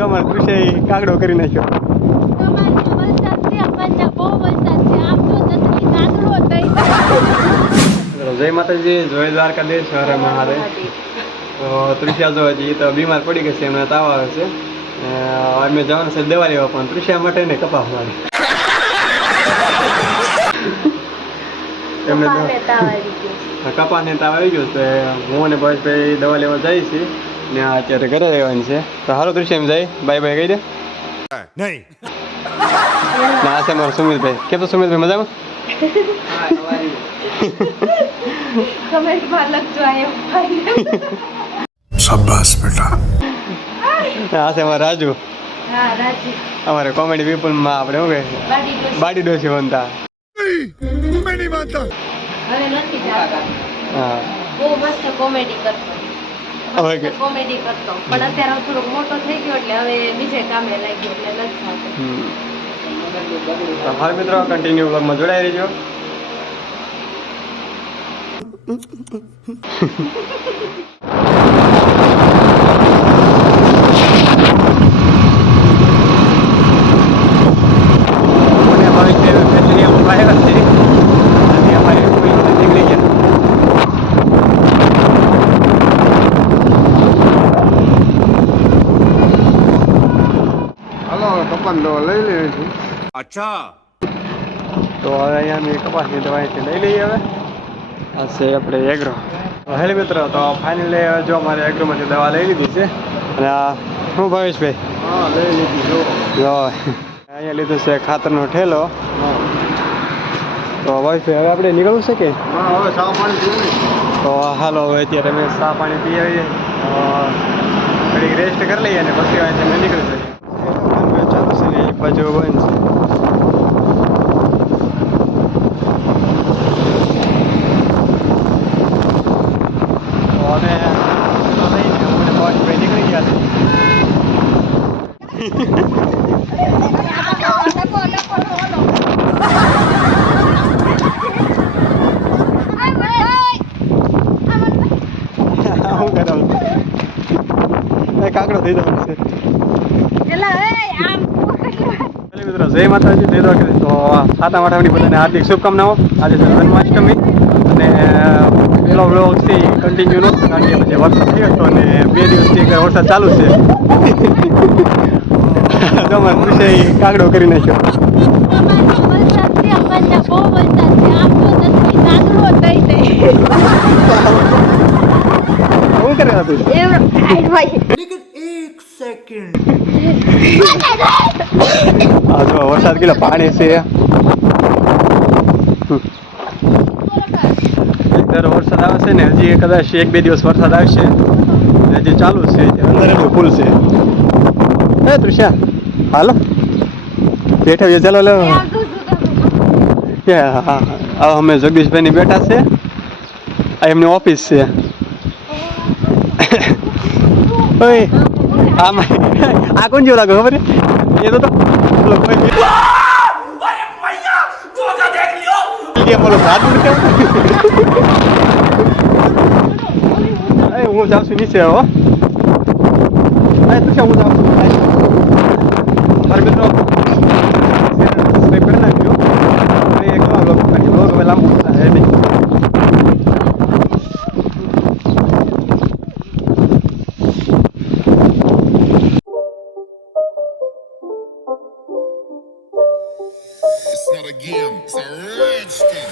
તમારે કૃષિ કાગડો કરી નાખ્યો. જય માતાજી, જય દ્વારકાધીશ, હરે મહાદેવ. તો તૃષા જો હજી તો બીમાર પડી ગઈ છે, એમને તાવ આવે છે. અમે જવાનું છે દવા લેવા, પણ તૃષા માટે ને કપાસ મારી એમને કપાસ ને તાવ આવી ગયો છે. હું અને ભાઈ દવા લેવા જાય છે ને અત્યારે ઘરે રહેવાની છે. તો હાલો તૃષા એમ જાય, બાય બાય કહી દે. નહીં ના છે મારો સુમિતભાઈ. કેમ તો સુમિતભાઈ મજામાં? શાબાશ બેટા. હા છે અમારા રાજુ. અમારે કોમેડી પીપલ માં આપણે શું કહે બાડી ડોસી બનતા. હા બહુ મસ્ત કોમેડી કરતો. કોમેડી કરતો પણ અત્યારે થોડોક મોટો થઈ ગયો એટલે હવે બીજે કામે લાગ્યો એટલે નથી થતું. હાલ મિત્રો કન્ટિન્યુ વ્લોગમાં જોડાઈ રહેજો. લઈ લેવી છું. અચ્છા, તો હવે અહીંયા મેં કપાસની દવા લઈ લઈએ. હવે આ છે આપણે એગ્રો. હેલો મિત્રો, તો ફાઇનલી જો અમારે એગ્રોમાંથી દવા લઈ લીધી છે. અને આ શું ભાવેશભાઈ? હા લઈ લીધી. જો અહીંયા લીધું છે ખાતરનો ઠેલો. તો ભાવેશભાઈ હવે આપણે નીકળવું છે કે? હા હવે ચા પાણી પીએ. તો હાલો હવે અત્યારે અમે ચા પાણી પી આવીએ, ઘડી રેસ્ટ કરી લઈએ અને પછી અમે નીકળી જઈએ. ચાલુ છે ને એક બાજુ બંધ છે. નીકળી ગયા કાકડો થઈ જવાનો છે. મિત્રો જય માતાજી, જય દ્વારકાધીશ. તો સાતમ આઠમની બધાને હાર્દિક શુભકામનાઓ. આજે છે જન્માષ્ટમી અને પેલો વ્લોગ છે એ કન્ટિન્યુ નહોતો, કારણ કે પછી વરસાદ થયો હતો અને 2 દિવસથી વરસાદ ચાલુ છે. તમારે કૃષિ કાગડો કરી નાખ્યો. શું કરે હતું? હા જો વરસાદ કેટલો પાણી છે. દર વરસાદ આવે છે ને હજી કદાચ 1-2 દિવસ વરસાદ આવશે. હજી ચાલુ છે, અંદર એટલું ફૂલ છે. હે તૃષા હાલો બેઠા ચાલો લો. હા અમે જગદીશભાઈ ની બેઠા છે. આ એમની ઓફિસ છે. આ કોણ જેવું લાગે ખબર? એ તો હું જાઉં છું નીચે. હો તું હું જાઉં છું. મારા મિત્રો કરી નાખ્યો. લાંબુ નહીં. It's not a game, it's a rich thing.